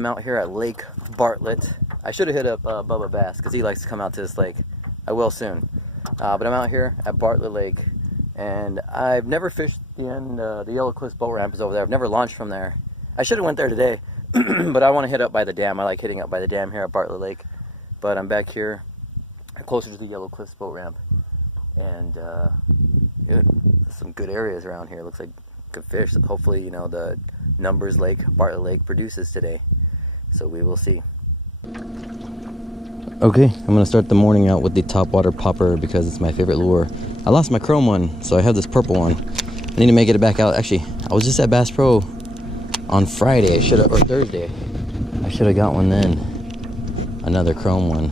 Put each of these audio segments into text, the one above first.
I'm out here at Lake Bartlett. I should have hit up Bubba Bass because he likes to come out to this lake. I will soon. But I'm out here at Bartlett Lake, and I've never fished the end. The Yellow Cliffs boat ramp is over there. I've never launched from there. I should have went there today, but I want to hit up by the dam. I like hitting up by the dam here at Bartlett Lake. But I'm back here, closer to the Yellow Cliffs boat ramp, and dude, some good areas around here. Looks like good fish. Hopefully, you know, the numbers Lake, Bartlett Lake produces today. So we will see. Okay, I'm gonna start the morning out with the topwater popper because it's my favorite lure. I lost my chrome one, so I have this purple one. I need to make it back out. Actually, I was just at Bass Pro on Friday. I should have, or Thursday. I should have got one then. Another chrome one.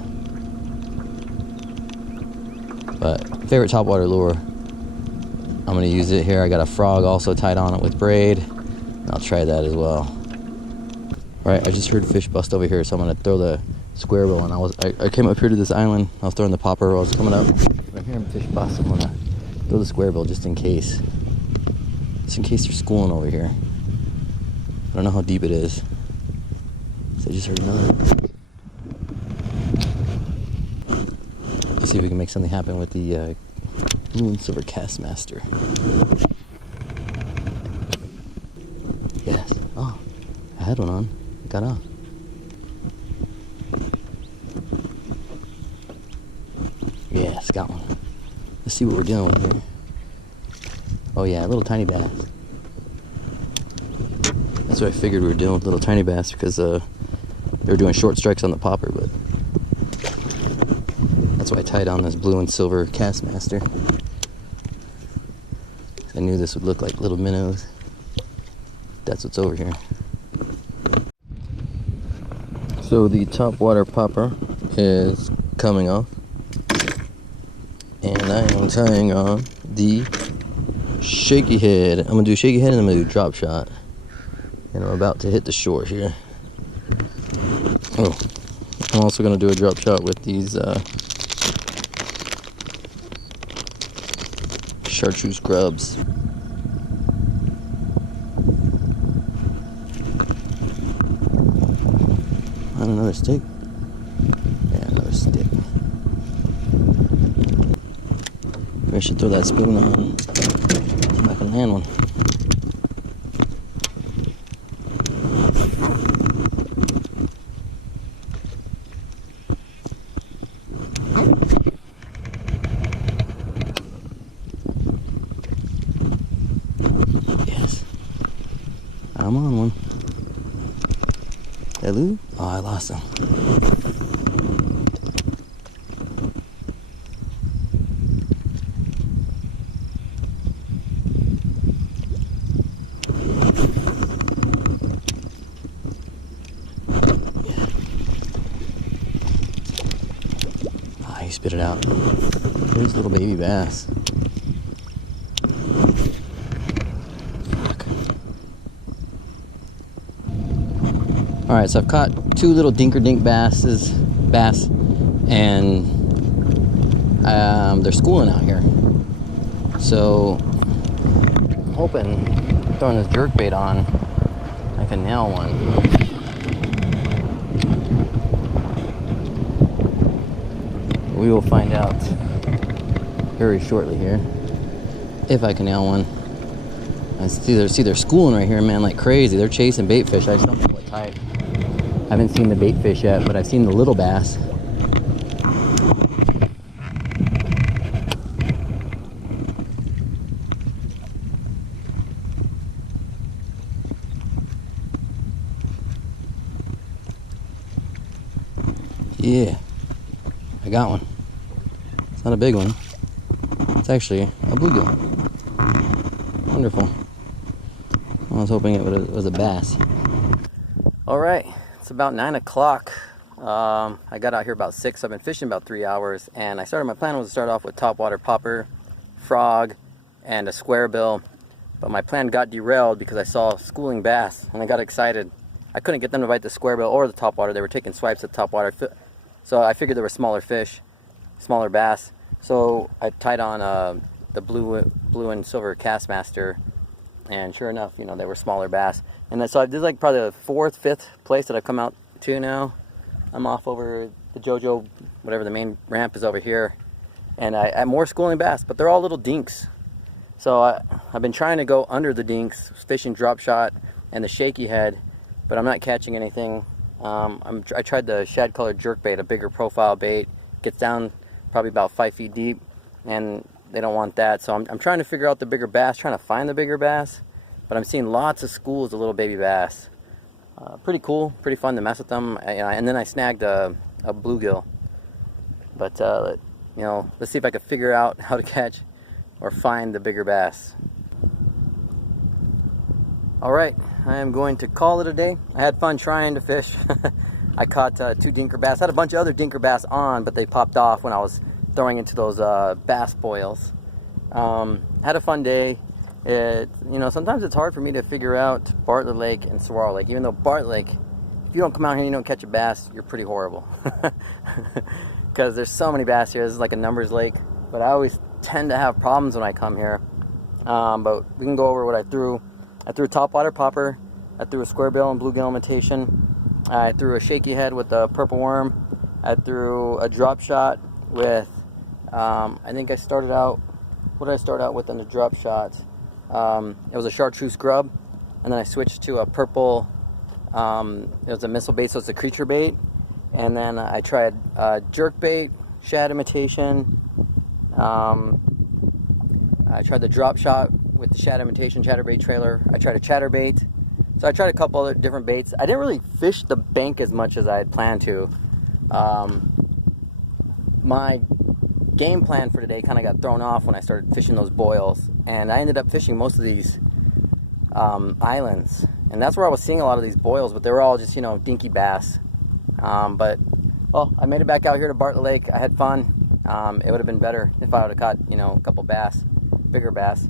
But favorite topwater lure. I'm gonna use it here. I got a frog also tied on it with braid. I'll try that as well. All right, I just heard fish bust over here, so I'm gonna throw the square bill. And I came up here to this island. I was throwing the popper while I was coming up. When I'm hearing fish bust, I'm gonna throw the square bill just in case. Just in case they're schooling over here. I don't know how deep it is. So I just heard another. Let's see if we can make something happen with the blue and silver cast master. Yes. Oh, I had one on. It got off. Yes, got one. Let's see what we're dealing with here. Oh yeah, a little tiny bass. That's what I figured we were dealing with, little tiny bass, because they were doing short strikes on the popper, but that's why I tied on this blue and silver cast master. I knew this would look like little minnows. That's what's over here. So the topwater popper is coming off, and I am tying on the shaky head. I'm gonna do shaky head and I'm gonna do drop shot, and I'm about to hit the shore here. Oh, I'm also gonna do a drop shot with these chartreuse grubs. On another stick. Yeah, another stick. Maybe I should throw that spoon on. See if I can land one. Yes. I'm on one. Did I lose? Oh, I lost him. Ah, he spit it out. There's a little baby bass. Alright, so I've caught two little dinker-dink bass, and they're schooling out here. So I'm hoping, throwing this jerkbait on, I can nail one. We will find out very shortly here if I can nail one. I see they're schooling right here, man, like crazy. They're chasing bait fish. I just don't know what type. I haven't seen the bait fish yet, but I've seen the little bass. Yeah, I got one. It's not a big one. It's actually a bluegill. Wonderful. I was hoping it was a bass. All right. It's about 9 o'clock. I got out here about 6. I've been fishing about 3 hours, and my plan was to start off with topwater popper, frog, and a square bill, but my plan got derailed because I saw schooling bass, and I got excited. I couldn't get them to bite the square bill or the topwater. They were taking swipes at topwater, so I figured there were smaller fish, smaller bass. So I tied on the blue and silver cast master And sure enough, you know, they were smaller bass. And so I did like probably the 4th, 5th place that I've come out to now. I'm off over the JoJo, whatever the main ramp is over here. And I have more schooling bass, but they're all little dinks. So I've been trying to go under the dinks, fishing drop shot and the shaky head, but I'm not catching anything. I tried the shad colored jerk bait, a bigger profile bait. Gets down probably about 5 feet deep, and they don't want that. So I'm trying to figure out the bigger bass, trying to find the bigger bass, but I'm seeing lots of schools of little baby bass. Pretty cool, pretty fun to mess with them. And then I snagged a bluegill. But you know, let's see if I can figure out how to catch or find the bigger bass. All right, I am going to call it a day. I had fun trying to fish. I caught 2 dinker bass. I had a bunch of other dinker bass on, but they popped off when I was throwing into those bass boils. Had a fun day. You know, sometimes it's hard for me to figure out Bartlett Lake and Saguaro Lake. Even though Bartlett Lake, if you don't come out here and you don't catch a bass, you're pretty horrible. Because there's so many bass here. This is like a numbers lake. But I always tend to have problems when I come here. But we can go over what I threw. I threw a topwater popper. I threw a square bill and bluegill imitation. I threw a shaky head with a purple worm. I threw a drop shot with, I think I started out, what did I start out with on the drop shot? It was a chartreuse grub, and then I switched to a purple, it was a missile bait, so it's a creature bait. And then I tried jerk bait, shad imitation. I tried the drop shot with the shad imitation chatterbait trailer. I tried a chatterbait. So I tried a couple other different baits. I didn't really fish the bank as much as I had planned to. My game plan for today kind of got thrown off when I started fishing those boils. And I ended up fishing most of these islands. And that's where I was seeing a lot of these boils, but they were all just, you know, dinky bass. But, well, I made it back out here to Bartlett Lake. I had fun. It would have been better if I would have caught, you know, a couple bass, bigger bass.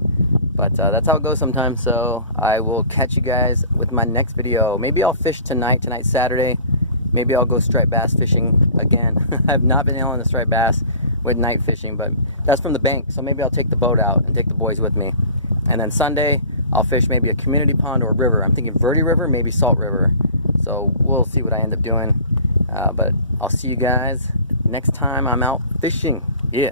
But that's how it goes sometimes. So I will catch you guys with my next video. Maybe I'll fish tonight. Tonight's Saturday. Maybe I'll go striped bass fishing again. I've not been able to striped bass with night fishing, but that's from the bank. So maybe I'll take the boat out and take the boys with me. And then Sunday, I'll fish maybe a community pond or a river. I'm thinking Verde River, maybe Salt River. So we'll see what I end up doing. But I'll see you guys next time I'm out fishing. Yeah.